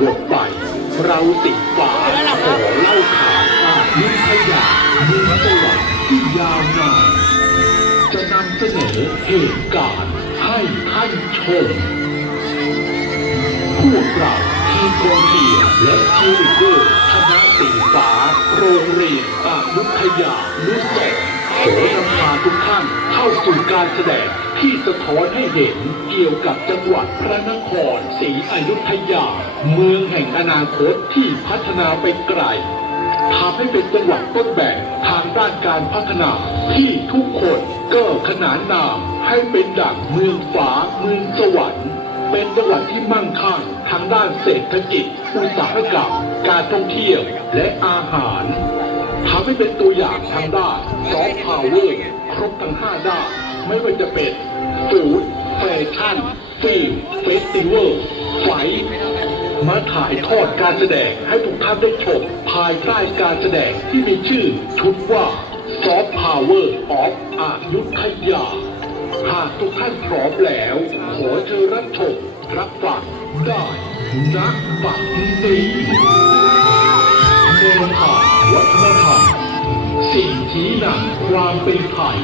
บทไปเราสีฟ้าขอเล่าข่าวอายุทยาเมืองสวรรค์ที่ยาวนานจะนำเสนอเหตุการณ์ให้ท่านชมพวกเราทีมกองเชียร์และเชีร์ลีดเดอร์คณะสีฟ้าโรงเรียนอายุทยานุสรณ์ขอนำพาทุกท่านเข้าสู่การแสดง ที่สะท้อนให้เห็นเกี่ยวกับจังหวัดพระนครศรีอยุธยา เมืองแห่งอนาคตที่พัฒนาไปไกลทำให้เป็นจังหวัดต้นแบบทางด้านการพัฒนาที่ทุกคนก็ขนานนามให้เป็นดั่งเมืองฟ้าเมืองสวรรค์เป็นจังหวัดที่มั่งคั่งทางด้านเศรษฐกิจ อุตสาหกรรม การท่องเที่ยวและอาหารทำให้เป็นตัวอย่างทางด้านซอฟต์พาวเวอร์ครบทั้ง5ด้านไม่ว่าจะเป็น ฟู้ดแฟชั่นฟิล์เฟสติวัลไฟมาถ่ายทอดการแสดงให้ทุกท่านได้ชมภายใต้การแสดงที่มีชื่อชุดว่า Soft Power of อายุทยา หากทุกท่านพร้อมแล้ว ขอเชิญรับชมรับฟังได้ณบัดนี้เดินทางวัฒนธรรมสิ่งที่นำความเป็นไทย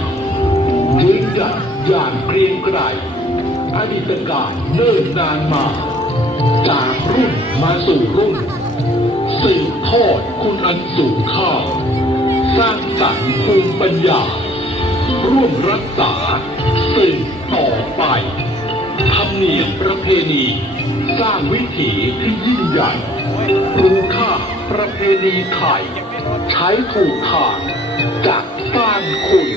ยืนหยัดอย่างเกรียงไกรอดีตการเนิ่นนานมา จากรุ่นมาสู่รุ่นสืบทอดคุณอันสูงค่า สร้างสรรค์ภูมิปัญญา ร่วมรักษาสืบต่อไปธรรมเนียมประเพณี สร้างวิถีที่ยิ่งใหญ่รู้ค่าประเพณีไทย ใช้ถูกทางจากสร้างคุณ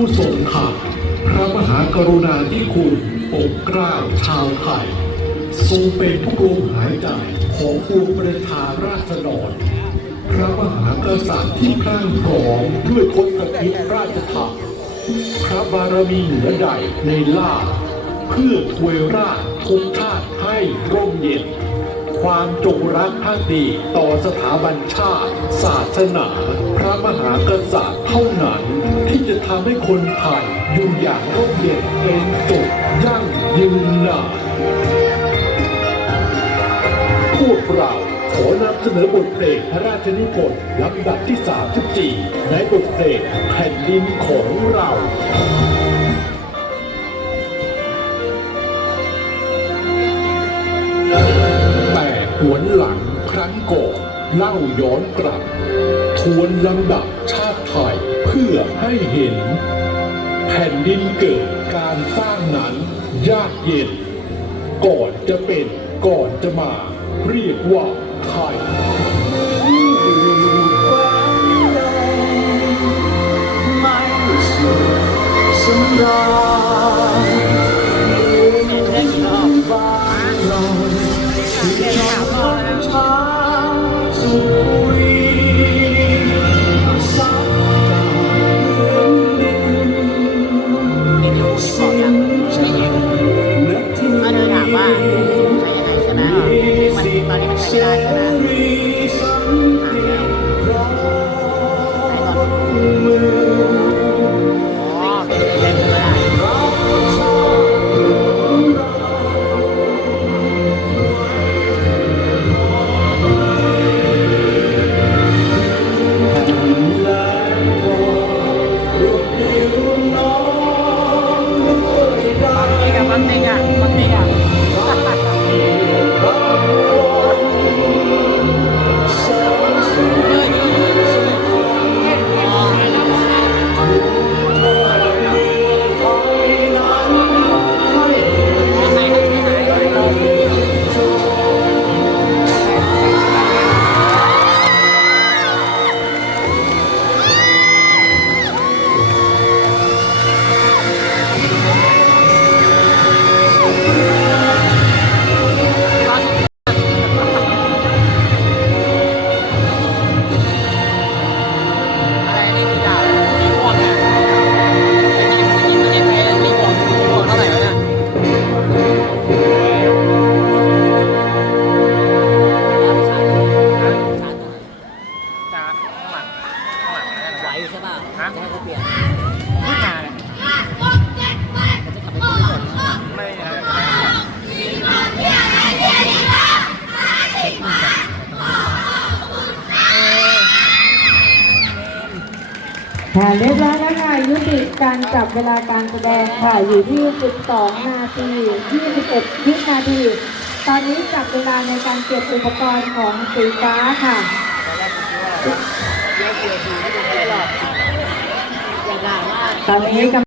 ผู้ทรงธรรมพระมหากรุณาธิคุณปกเกล้าชาวไทยทรงเป็นผู้ลมหายใจของปวงประชาราษฎรพระมหากษัตริย์ที่พรั่งพร้อมด้วยทศพิธราชธรรมพระบารมีเหนือใดในลาภเพื่อถวยราชทุกชาติให้ร่มเย็น ความจงรักภักดีต่อสถาบันชาติ ศาสนา พระมหากษัตริย์เท่านั้น ที่จะทำให้คนไทยอยู่อย่างร่มเย็นเป็นสุขยั่งยืนนานพวกเราขอนำเสนอบทเพลงพระราชนิพนธ์ลำดับที่ 34 ในบทเพลงแผ่นดินของเรา หวนหลังครั้งก่อนเล่าย้อนกลับ ทวนลำดับชาติไทยเพื่อให้เห็น แผ่นดินเกิดการสร้างนั้นยากเย็น ก่อนจะเป็นก่อนจะมาเรียกว่าไทยเค่ะเรียบร้อยแล้วค่ะยุติการจับเวลาการแสดงค่ะอยู่ที่ 12 นาที 21วินาที ตอนนี้จับเวลาในการเก็บอุปกรณ์ของสีฟ้าค่ะตอนนี้กำ